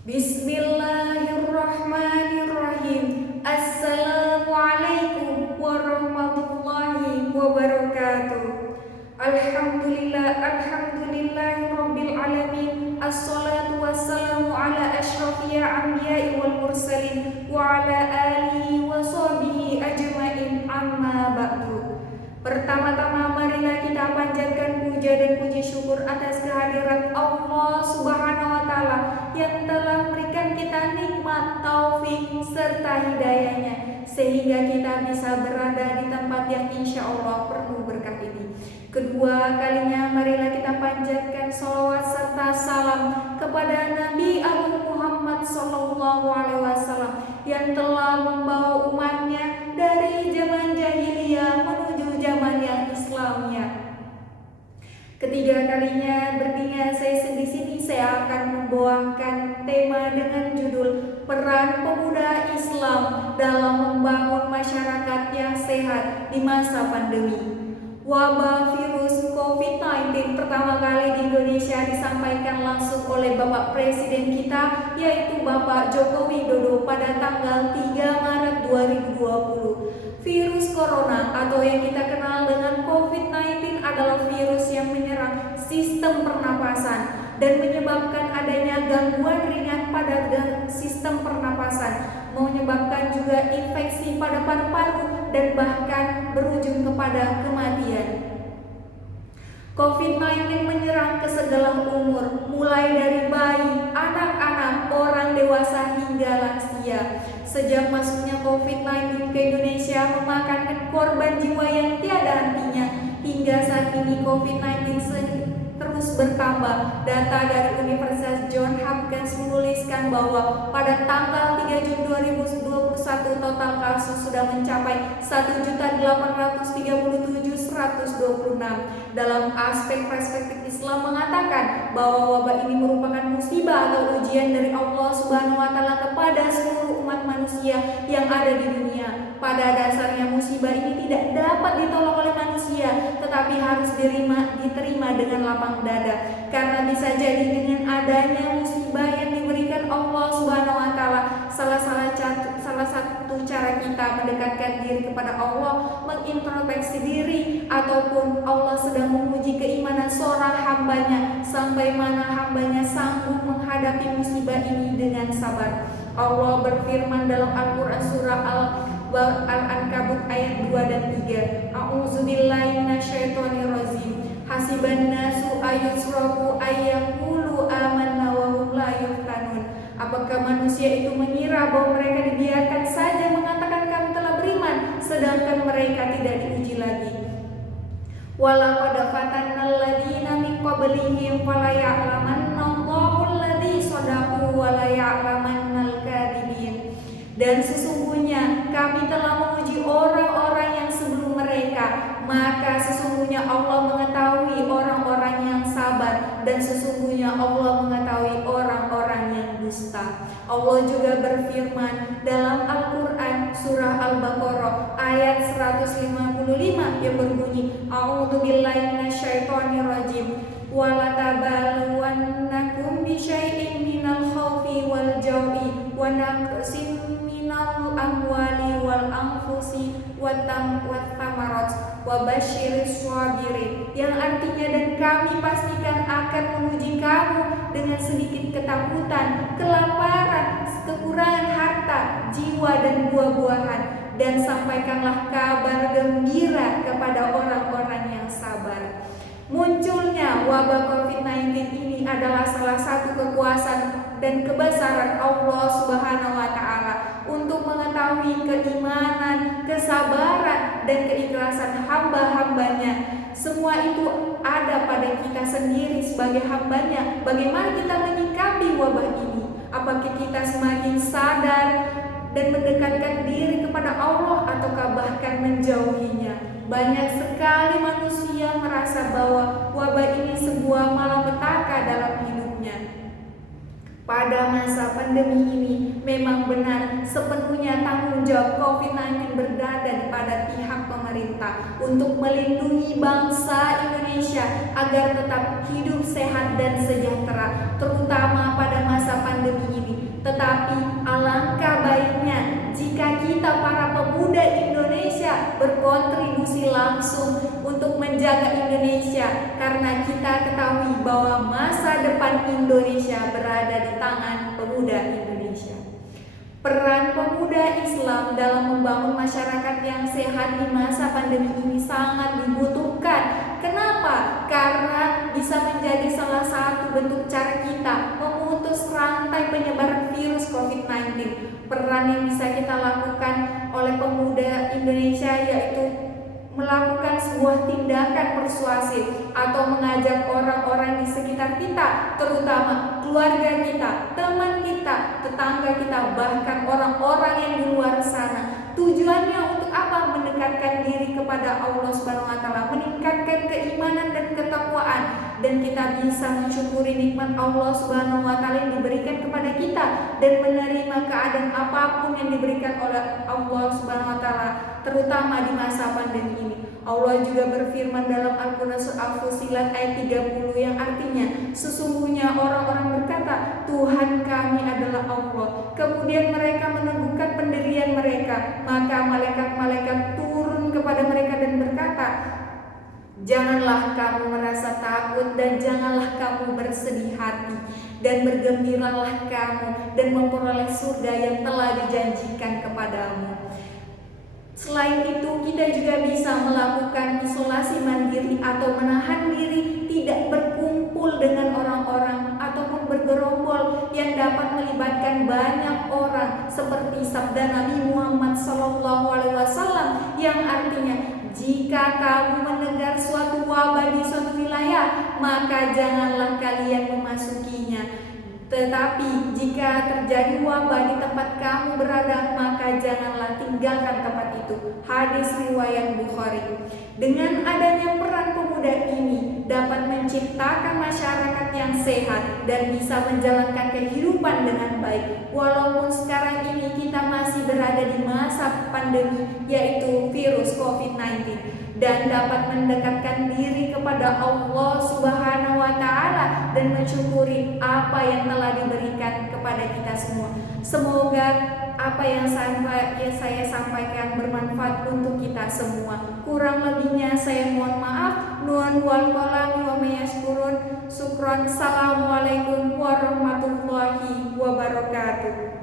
Bismillahirrahmanirrahim. Assalamualaikum warahmatullahi wabarakatuh. Alhamdulillahirabbil alamin. Assalatu wassalamu ala asyrafil anbiya'i wal mursalin wa ala alihi wa sahbihi ajmain, amma ba'du. Pertama-tama marilah kita panjatkan puja dan puji syukur atas kehadirat Allah Subhanahu wa taala yang telah memberikan kita nikmat, taufik serta hidayahnya sehingga kita bisa berada di tempat yang insya Allah penuh berkah ini. Kedua kalinya marilah kita panjatkan sholawat serta salam kepada Nabi Agung Muhammad SAW yang telah membawa umatnya dari zaman jahiliyah menuju zaman yang Islamnya. Ketiga kalinya berdiri saya di sini, saya akan membawakan tema dengan judul Peran Pemuda Islam dalam Membangun Masyarakat yang Sehat di Masa Pandemi. Wabah virus COVID-19 pertama kali di Indonesia disampaikan langsung oleh Bapak Presiden kita, yaitu Bapak Joko Widodo pada tanggal 3 Maret 2020. Virus corona atau yang kita kenal dengan COVID-19 adalah virus yang menyerang sistem pernapasan dan menyebabkan adanya gangguan ringan pada sistem pernapasan, menyebabkan juga infeksi pada paru-paru dan bahkan berujung kepada kematian. COVID-19 menyerang ke segala umur, mulai dari bayi, anak-anak, orang dewasa hingga lansia. Sejak masuknya COVID-19 ke Indonesia memakan korban jiwa yang tiada hentinya. Hingga saat ini COVID-19 terus bertambah. Data dari Universitas Johns Hopkins menuliskan bahwa pada tanggal 3 Juni 2021 total kasus sudah mencapai 1.837.126. Dalam aspek perspektif Islam mengatakan bahwa wabah ini merupakan musibah atau ujian dari Allah Subhanahu wa taala kepada seluruh umat manusia yang ada di dunia. Pada dasarnya musibah ini tidak dapat ditolong oleh manusia, tetapi harus diterima dengan lapang dada. Karena bisa jadi dengan adanya musibah yang diberikan Allah Subhanahu wa taala, salah satu cara kita mendekatkan diri kepada Allah, mengintrospeksi diri, ataupun Allah sedang menguji keimanan seorang hambanya sampai mana hambanya sanggup menghadapi musibah ini dengan sabar. Allah berfirman dalam Al-Quran surah Al-Ankabut ayat 2 dan 3. A'udzubillahi minasyaitonirrajim. Hasiban nasu ayusraku ayyaqulu amanna wa hum la yuftanun. Apakah manusia itu mengira bahwa mereka dibiarkan saja mengatakan kami telah beriman, sedangkan mereka tidak diuji lagi? Walaqad fatannal ladzina min qablihim fala ya'lamanna Allahu alladzi shadaqu wa la ya'lamannal kadzibin. Dan sesungguhnya kami telah menguji orang-orang yang sebelum mereka, maka sesungguhnya Allah mengetahui orang-orang yang sabar, dan sesungguhnya Allah mengetahui orang-orang yang dusta. Allah juga berfirman dalam Al-Quran surah Al-Baqarah ayat 155 yang berbunyi, A'udzubillahi minasyaitonirrajim. Wala tabaluwannakum bisyai'in minal khawfi wal jau'i wa naqsim minal amwali wal anfusi wat thamarat wa basyiris sabirin, yang artinya dan kami pastikan akan menguji kamu dengan sedikit ketakutan, kelaparan, kekurangan harta, jiwa dan buah-buahan, dan sampaikanlah kabar gembira kepada orang-orang yang sabar. Munculnya wabah COVID-19 ini adalah salah satu kekuasaan dan kebesaran Allah Subhanahu wa taala untuk mengetahui keimanan, kesabaran, dan keikhlasan hamba-hambanya. Semua itu ada pada kita sendiri sebagai hambanya. Bagaimana kita menyikapi wabah ini? Apakah kita semakin sadar dan mendekatkan diri kepada Allah ataukah bahkan menjauhinya? Banyak sekali manusia merasa bahwa wabah ini sebuah malapetaka dalam hidupnya. Pada masa pandemi ini memang benar sepenuhnya tanggung jawab COVID-19 berada pada pihak pemerintah untuk melindungi bangsa Indonesia agar tetap hidup sehat dan sejahtera, terutama pada masa pandemi ini. berkontribusi langsung untuk menjaga Indonesia, karena kita ketahui bahwa masa depan Indonesia berada di tangan pemuda Indonesia. Peran pemuda Islam dalam membangun masyarakat yang sehat di masa pandemi ini sangat dibutuhkan. Kenapa? Karena bisa menjadi salah satu bentuk cara kita memutus rantai penyebaran virus COVID-19. Peran yang bisa kita lakukan oleh pemuda Indonesia yaitu melakukan sebuah tindakan persuasif atau mengajak orang-orang di sekitar kita, terutama keluarga kita, teman kita, tetangga kita, bahkan orang-orang yang di luar sana. Tujuannya untuk apa? Mendekatkan diri kepada Allah Subhanahu wa taala, meningkatkan keimanan dan ketakwaan, dan kita bisa mensyukuri nikmat Allah Subhanahu wa taala yang diberikan kepada kita dan menerima keadaan apapun yang diberikan oleh Allah Subhanahu wa taala, terutama di masa pandemi ini. Allah juga berfirman dalam Al-Quran surah Al-Fusilat ayat 30 yang artinya, sesungguhnya orang-orang berkata, Tuhan kami adalah Allah. Kemudian mereka meneguhkan pendirian mereka, maka malaikat-malaikat turun kepada mereka dan berkata, janganlah kamu merasa takut dan janganlah kamu bersedih hati, dan bergembiralah kamu dan memperoleh surga yang telah dijanjikan kepadamu. Selain itu, kita juga bisa melakukan isolasi mandiri atau menahan diri tidak berkumpul dengan orang-orang ataupun bergerombol yang dapat melibatkan banyak orang, seperti sabda Nabi Muhammad SAW yang artinya, jika kamu mendengar suatu wabah di suatu wilayah, maka janganlah kalian memasukinya. Tetapi jika terjadi wabah di tempat kamu berada, maka janganlah tinggalkan tempat itu. Hadis riwayat Bukhari. Dengan adanya peran pemuda ini dapat menciptakan masyarakat yang sehat dan bisa menjalankan kehidupan dengan baik. Walaupun sekarang ini kita masih berada di masa pandemi, yaitu virus COVID-19, dan dapat mendekatkan diri kepada Allah Subhanahu wa taala dan mensyukuri apa yang telah diberikan kepada kita semua. Semoga apa yang saya sampaikan bermanfaat untuk kita semua. Kurang lebihnya saya mohon maaf. Nuhun wal kolam wa mayaskurun. Syukron. Assalamualaikum warahmatullahi wabarakatuh.